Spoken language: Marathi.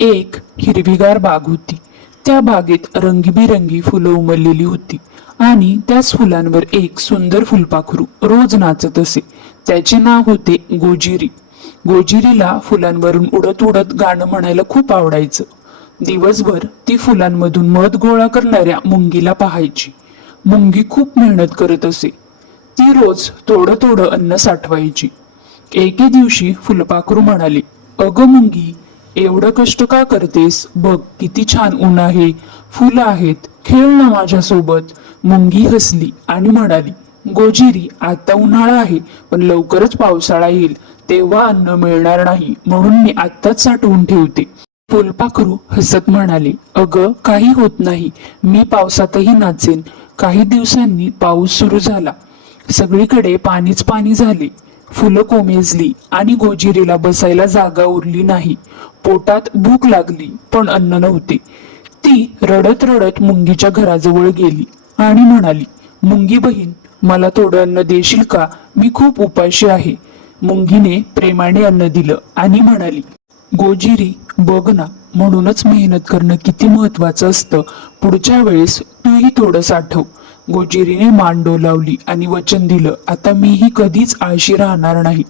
एक हिरवीगार बाग होती. त्या बागेत रंगीबिरंगी फुलं उमललेली होती आणि त्याच फुलांवर एक सुंदर फुलपाखरू रोज नाचत असे. त्याचे नाव होते गोजिरी. गोजिरीला फुलांवरून उडत उडत गाणं म्हणायला खूप आवडायचं. दिवसभर ती फुलांमधून मध गोळा करणाऱ्या मुंगीला पाहायची. मुंगी खूप मेहनत करत असे. ती रोज थोडं थोडं अन्न साठवायची. एके दिवशी फुलपाखरू म्हणाले अगं मुंगी एवढं कष्ट का करतेस? बघ किती छान ऊन आहे. फुलं आहेत. खेळ ना माझ्यासोबत. मुंगी हसली आणि म्हणाली गोजिरी आता उन्हाळा आहे पण लवकरच पावसाळा येईल. तेव्हा अन्न मिळणार नाही म्हणून मी आत्ताच साठवून ठेवते. फुलपाखरू हसत म्हणाले अगं काही होत नाही. मी पावसातही नाचेन. काही दिवसांनी पाऊस सुरू झाला. सगळीकडे पाणीच पाणी झाले. फुलं कोमेजली आणि गोजिरीला बसायला जागा उरली नाही. पोटात भूक लागली पण अन्न नव्हते. ती रडत रडत मुंगीच्या घराजवळ गेली आणि म्हणाली मुंगी बहीण मला थोडं अन्न देशील का? मी खूप उपाशी आहे. मुंगीने प्रेमाने अन्न दिलं आणि म्हणाली गोजिरी बघ ना म्हणूनच मेहनत करणं किती महत्वाचं असतं. पुढच्या वेळेस तूही थोडं साठव गोजिरीने मान डोलावली आणि वचन दिलं आता मीही कधीच आळशी राहणार नाही.